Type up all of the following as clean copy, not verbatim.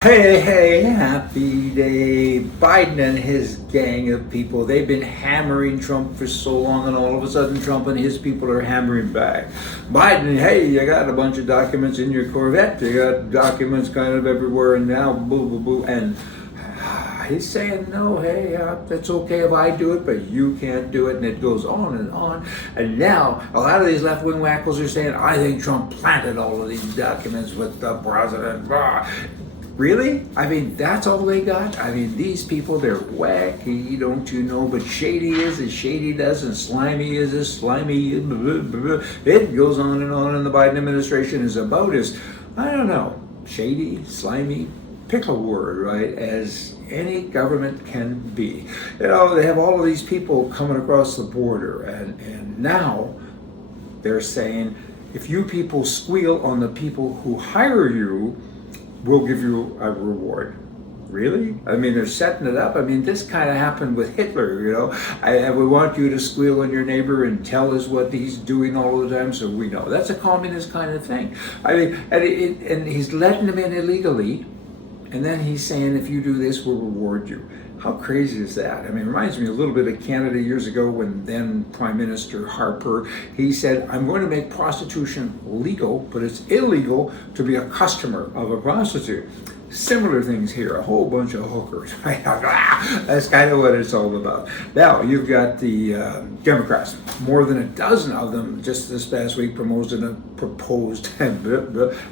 Hey, happy day. Biden and his gang of people, they've been hammering Trump for so long, and all of a sudden Trump and his people are hammering back. Biden, hey, you got a bunch of documents in your Corvette, you got documents kind of everywhere, and now boo, boo, boo, and he's saying, no, hey, that's okay if I do it, but you can't do it, and it goes on and on. And now, a lot of these left-wing wackos are saying, I think Trump planted all of these documents with the president. Really? I mean, that's all they got? I mean, these people, they're wacky, don't you know? But shady is as shady does, and slimy is as slimy. It goes on, and the Biden administration is about as, I don't know, shady, slimy, pick a word, right, as any government can be. You know, they have all of these people coming across the border, and now they're saying, if you people squeal on the people who hire you, we'll give you a reward. Really? I mean, they're setting it up. I mean, this kind of happened with Hitler, you know. We want you to squeal on your neighbor and tell us what he's doing all the time so we know. That's a communist kind of thing. I mean, and he's letting them in illegally, and then he's saying, if you do this, we'll reward you. How crazy is that? I mean, it reminds me a little bit of Canada years ago when then Prime Minister Harper, he said, I'm going to make prostitution legal, but it's illegal to be a customer of a prostitute. Similar things here, a whole bunch of hookers. Right? That's kind of what it's all about. Now, you've got the Democrats, more than a dozen of them just this past week proposed an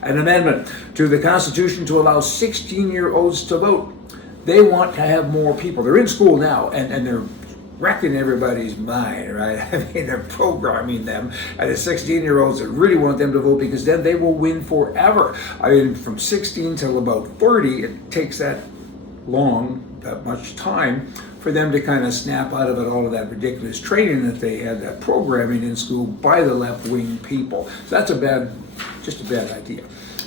amendment to the Constitution to allow 16-year-olds to vote. They want to have more people. They're in school now, and they're wrecking everybody's mind, right? I mean, they're programming them, and the 16-year-olds that really want them to vote, because then they will win forever. I mean, from 16 till about 30, it takes that much time for them to kind of snap out of it, all of that ridiculous training that they had, that programming in school by the left-wing people. So that's just a bad idea.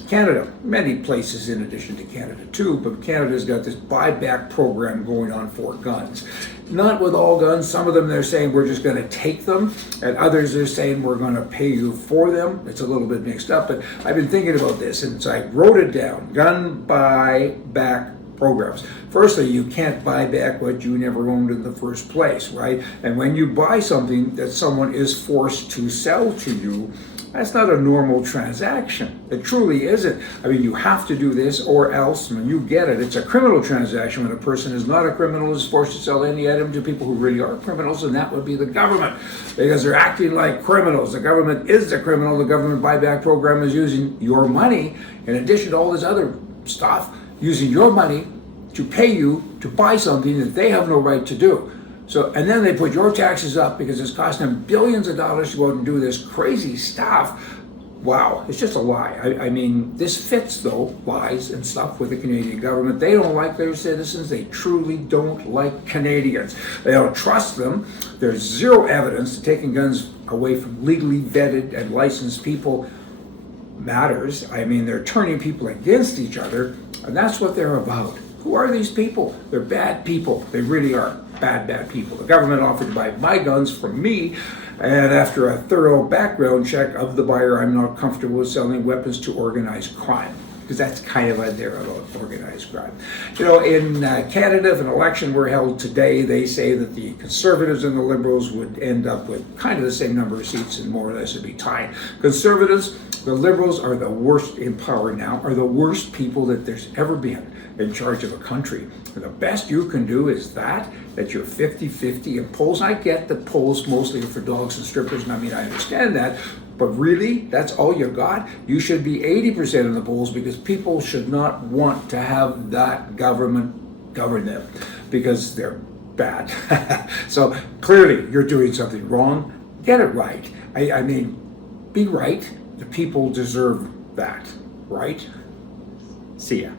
Canada, many places in addition to Canada too, but Canada's got this buyback program going on for guns. Not with all guns. Some of them they're saying we're just going to take them, and others are saying we're going to pay you for them. It's a little bit mixed up, but I've been thinking about this, and so I wrote it down. Gun buyback programs. Firstly, you can't buy back what you never owned in the first place, right? And when you buy something that someone is forced to sell to you, that's not a normal transaction. It truly isn't. I mean, you have to do this or else, when you get it, it's a criminal transaction when a person is not a criminal, is forced to sell any item to people who really are criminals, and that would be the government, because they're acting like criminals. The government is the criminal. The government buyback program is using your money, in addition to all this other stuff, using your money to pay you to buy something that they have no right to do. So, and then they put your taxes up because it's costing them billions of dollars to go out and do this crazy stuff. Wow, it's just a lie. I mean, this fits, though, lies and stuff with the Canadian government. They don't like their citizens. They truly don't like Canadians. They don't trust them. There's zero evidence that taking guns away from legally vetted and licensed people matters. I mean, they're turning people against each other, and that's what they're about. Who are these people? They're bad people. They really are bad people. The government offered to buy my guns from me, and after a thorough background check of the buyer, I'm not comfortable with selling weapons to organized crime, because that's kind of what they're about, organized crime. You know, in Canada, if an election were held today, they say that the Conservatives and the Liberals would end up with kind of the same number of seats, and more or less it'd be tied. Conservatives, the Liberals are the worst in power now, are the worst people that there's ever been in charge of a country. And the best you can do is that you're 50-50 in polls. I get that polls mostly are for dogs and strippers, and I mean, I understand that, but really, that's all you got? You should be 80% in the polls, because people should not want to have that government govern them, because they're bad. So clearly, you're doing something wrong. Get it right. I mean, be right. The people deserve that, right? See ya.